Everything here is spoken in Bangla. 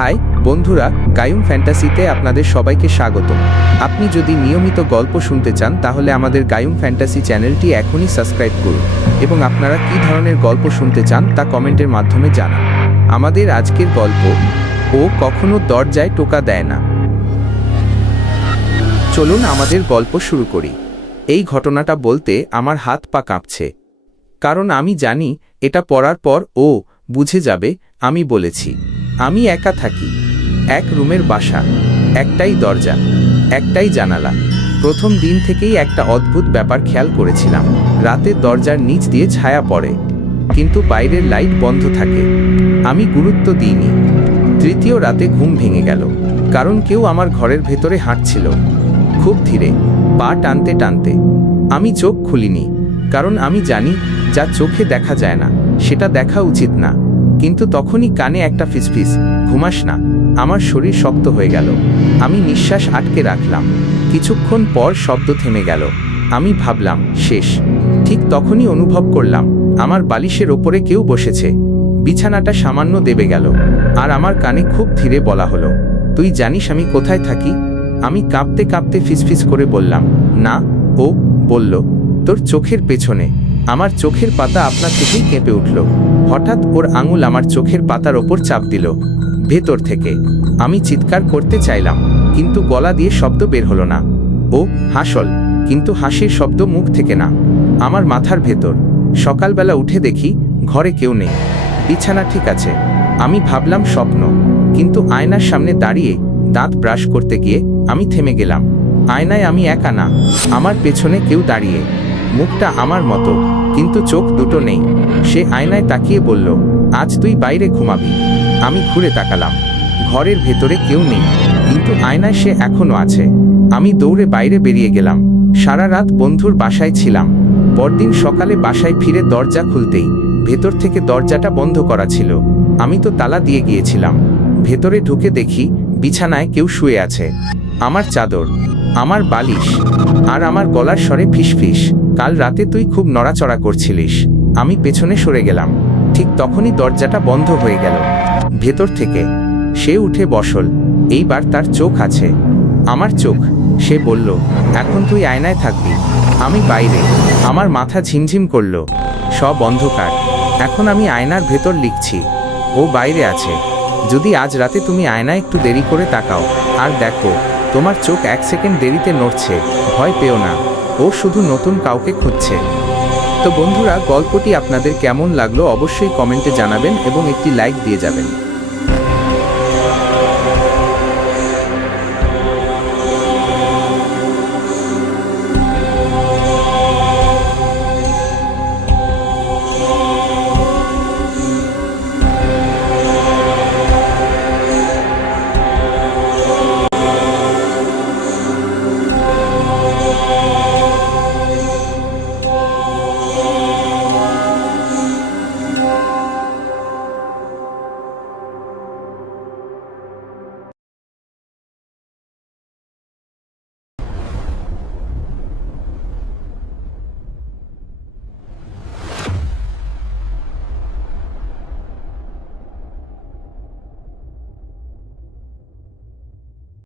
হাই বন্ধুরা, গায়ুম ফ্যান্টাসিতে আপনাদের সবাইকে স্বাগত। আপনি যদি নিয়মিত গল্প শুনতে চান তাহলে আমাদের গায়ুম ফ্যান্টাসি চ্যানেলটি এখনই সাবস্ক্রাইব করুন এবং আপনারা কী ধরনের গল্প শুনতে চান তা কমেন্টের মাধ্যমে জানান। আমাদের আজকের গল্প, ও কখনো দরজায় টোকা দেয় না। চলুন আমাদের গল্প শুরু করি। এই ঘটনাটা বলতে আমার হাত পা কাঁপছে, কারণ আমি জানি এটা পড়ার পর ও বুঝে যাবে আমি বলেছি। আমি একা থাকি, এক রুমের বাসা, একটাই দরজা, একটাই জানালা। প্রথম দিন থেকেই একটা অদ্ভুত ব্যাপার খেয়াল করেছিলাম। রাতে দরজার নিচ দিয়ে ছায়া পড়ে, কিন্তু বাইরের লাইট বন্ধ থাকে। আমি গুরুত্ব দিইনি। তৃতীয় রাতে ঘুম ভেঙে গেল, কারণ কেউ আমার ঘরের ভেতরে হাঁটছিল, খুব ধীরে, পা টানতে টানতে। আমি চোখ খুলিনি, কারণ আমি জানি যা চোখে দেখা যায় না সেটা দেখা উচিত না। কিন্তু তখনই কানে একটা ফিসফিস, ঘুমাস না। আমার শরীর শক্ত হয়ে গেল। আমি নিঃশ্বাস আটকে রাখলাম। কিছুক্ষণ পর শব্দ থেমে গেল। আমি ভাবলাম শেষ। ঠিক তখনই অনুভব করলাম আমার বালিশের ওপরে কেউ বসেছে। বিছানাটা সামান্য দেবে গেল, আর আমার কানে খুব ধীরে বলা হলো, তুই জানিস আমি কোথায় থাকি? আমি কাঁপতে কাঁপতে ফিসফিস করে বললাম, না। ও বলল, তোর চোখের পেছনে। আমার চোখের পাতা আপনা থেকেই কেঁপে উঠল। হঠাৎ ওর আঙুল আমার চোখের পাতার ওপর চাপ দিল, ভেতর থেকে। আমি চিৎকার করতে চাইলাম, কিন্তু গলা দিয়ে শব্দ বের হলো না। ও হাসল, কিন্তু হাসির শব্দ মুখ থেকে না, আমার মাথার ভেতর। সকালবেলা উঠে দেখি ঘরে কেউ নেই, বিছানা ঠিক আছে। আমি ভাবলাম স্বপ্ন, কিন্তু আয়নার সামনে দাঁড়িয়ে দাঁত ব্রাশ করতে গিয়ে আমি থেমে গেলাম। আয়নায় আমি একা না, আমার পেছনে কেউ দাঁড়িয়ে, মুখটা আমার মতো, কিন্তু চোখ দুটো নেই। সে আয়নায় তাকিয়ে বলল, আজ তুই বাইরে ঘুমাবি। আমি ঘুরে তাকালাম, ঘরের ভেতরে কেউ নেই, কিন্তু আয়নায় সে এখনো আছে। আমি দৌড়ে বাইরে বেরিয়ে গেলাম। সারা রাত বন্ধুর বাসায় ছিলাম। পরদিন সকালে বাসায় ফিরে দরজা খুলতেই ভেতর থেকে দরজাটা বন্ধ করা ছিল। আমি তো তালা দিয়ে গিয়েছিলাম। ভেতরে ঢুকে দেখি বিছানায় কেউ শুয়ে আছে। আমার চাদর, আমার বালিশ, আর আমার গলার স্বরে ফিসফিস, কাল রাতে তুই খুব নড়াচড়া করছিলিস। আমি পেছনে সরে গেলাম। ঠিক তখনই দরজাটা বন্ধ হয়ে গেল। ভেতর থেকে সে উঠে বসল। এইবার তার চোখ আছে, আমার চোখ। সে বলল, এখন তুই আয়নায় থাকবি, আমি বাইরে। আমার মাথা ঝিমঝিম করল। সব অন্ধকার। এখন আমি আয়নার ভেতর লিখছি, ও বাইরে আছে। যদি আজ রাতে তুমি আয়নায় একটু দেরি করে তাকাও আর দেখো তোমার চোখ 1 সেকেন্ড দেরিতে নড়ছে, ভয় পেও না, ও শুধু নতুন কাউকে খুঁজছে। তো বন্ধুরা, গল্পটি আপনাদের কেমন লাগলো অবশ্যই কমেন্টে জানাবেন এবং একটি লাইক দিয়ে যাবেন।